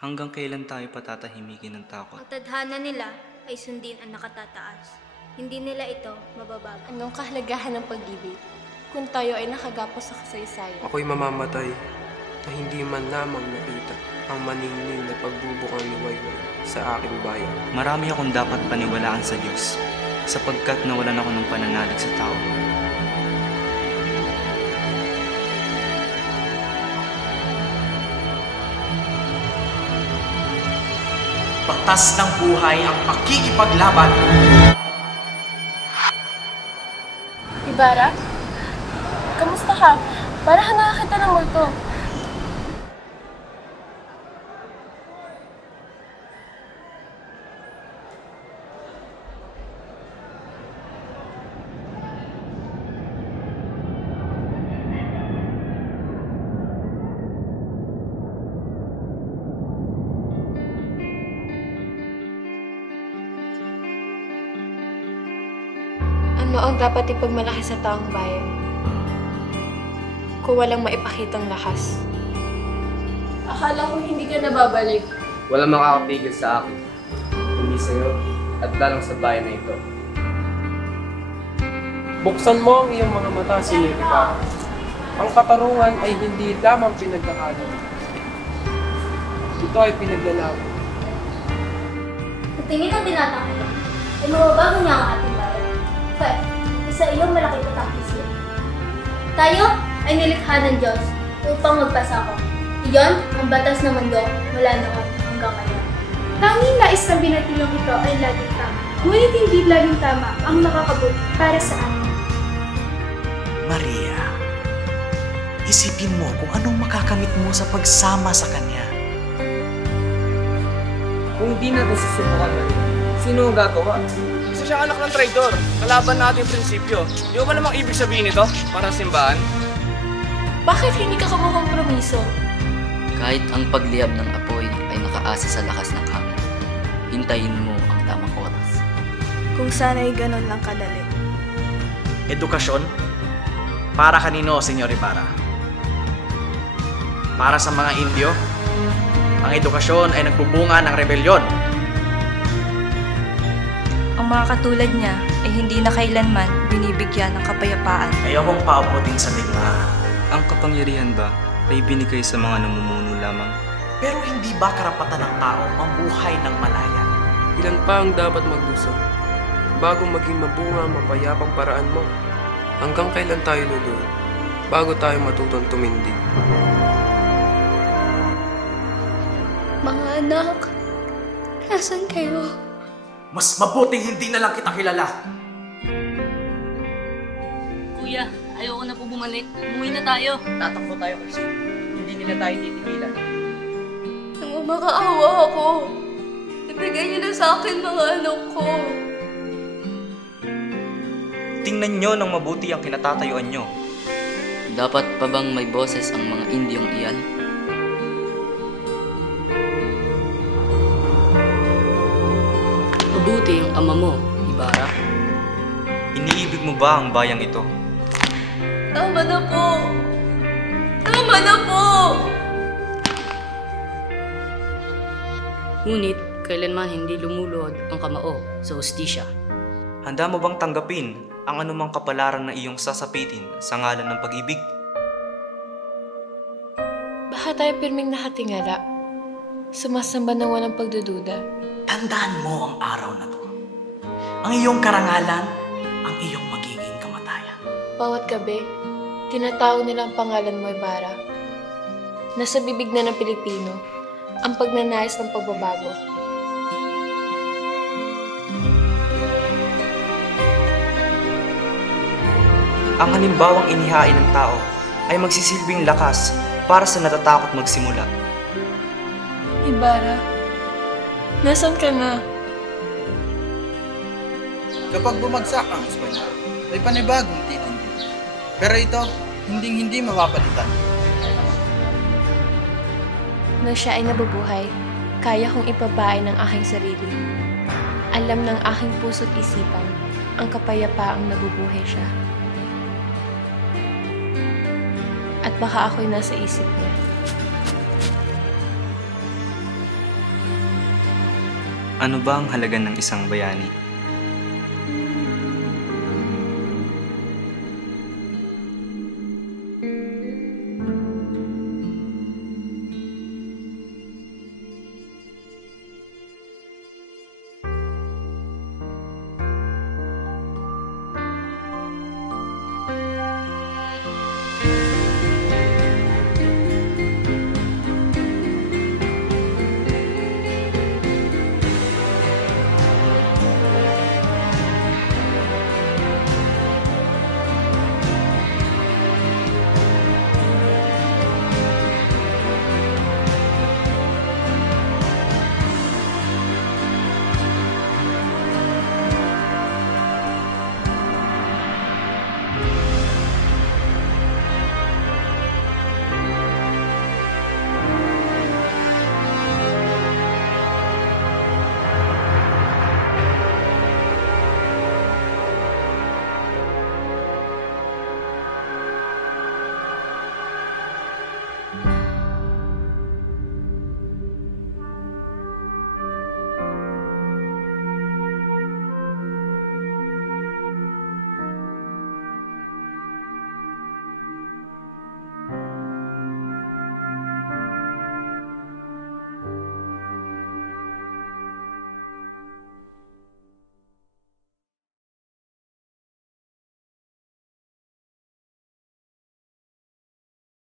Hanggang kailan tayo patatahimikin ng takot? Ang tadhana nila ay sundin ang nakatataas. Hindi nila ito mababago. Anong kahalagahan ng pag-ibig kung tayo ay nakagapos sa kasaysayan? Ako'y mamamatay na hindi man lamang nakita ang maningning na pagbubukang ni Wayway sa aking bayan. Marami akong dapat paniwalaan sa Diyos, sapagkat nawalan ako ng pananalig sa tao. Batas ng buhay ang pakikipaglaban. Ibarra? Kamusta ka? Para ka nakakita ng multo. Ano ang dapat ipagmalaki sa taong bayan kung walang maipakitang lakas? Akala ko hindi ka nababalik. Walang makakapigil sa akin, hindi sa'yo at lalong sa bayan na ito. Buksan mo ang iyong mga mata, Sinirika. Ang katarungan ay hindi lamang pinagkakalat. Ito ay pinaglalaban. Sa tingin ng binatang ito, ay mababago niya ang ating bayan. Kaya, isa iyong malaki patakisip. Tayo ay nilikha ng Diyos upang magpasako. Iyon ang batas ng mundo mula noon hanggang ngayon. Tanging nais ng binatilong ito ay laging tama. Ngunit hindi laging tama ang nakakabuti para sa atin. Maria, isipin mo kung anong makakamit mo sa pagsama sa Kanya. Kung di natin susubukan na rin, sino ang gagawa? Isa siyang anak ng traidor. Kalaban natin yung prinsipyo. Di ba namang ibig sabihin ito para sa simbahan? Bakit hindi ka kumukompromiso? Kahit ang pagliyab ng apoy ay nakaasa sa lakas ng hangin, hintayin mo ang tamang oras. Kung sana'y ganun lang kadali. Edukasyon? Para kanino, Senyor Ibarra? Para sa mga Indio? Ang edukasyon ay nagbubunga ng rebelyon. Ang mga katulad niya ay hindi na kailanman binibigyan ng kapayapaan. Ayokong paabutin sa digmaan. Ang kapangyarihan ba ay binigay sa mga namumuno lamang? Pero hindi ba karapatan ng tao ang buhay ng malaya? Ilan pa ang dapat magdusa bago maging mabunga ang mapayapang paraan mo? Hanggang kailan tayo luluhod bago tayo matutong tumindig? Mga anak, nasan kayo? Mas mabuting hindi na lang kita kilala. Kuya, ayoko na po bumalik. Umuwi na tayo. Tatakbo tayo kasi hindi nila tayo titigilan. Nang makaawa ako, ibigay niyo na sa akin mga anak ko. Tingnan nyo ng mabuti ang kinatatayuan nyo. Dapat pa bang may boses ang mga Indyong iyan? Mabuti ang ama mo, Ibarra. Iniibig mo ba ang bayang ito? Tama na po! Tama na po! Ngunit, kailanman hindi lumuluhod ang kamao sa hustisya. Handa mo bang tanggapin ang anumang kapalaran na iyong sasapitin sa ngalan ng pag-ibig? Baka tayo pirming nakatingala, sumasamba ng walang pagdududa. Tandaan mo ang araw na to. Ang iyong karangalan, ang iyong magiging kamatayan. Bawat gabi, tinatawag nila ang pangalan mo, Ibarra. Nasa bibig na ng Pilipino ang pagnanais ng pagbabago. Ang halimbawang inihain ng tao ay magsisilbing lakas para sa natatakot magsimula. Ibarra, nasan ka na? Kapag bumagsak ang Espanya, may panibagong titindig. Pero ito, hindi mapapalitan. Nang siya ay nabubuhay, kaya kong ipabain ang aking sarili. Alam ng aking puso't isipan ang kapayapaang nabubuhay siya. At baka ako'y nasa isip niya. Ano ba ang halaga ng isang bayani?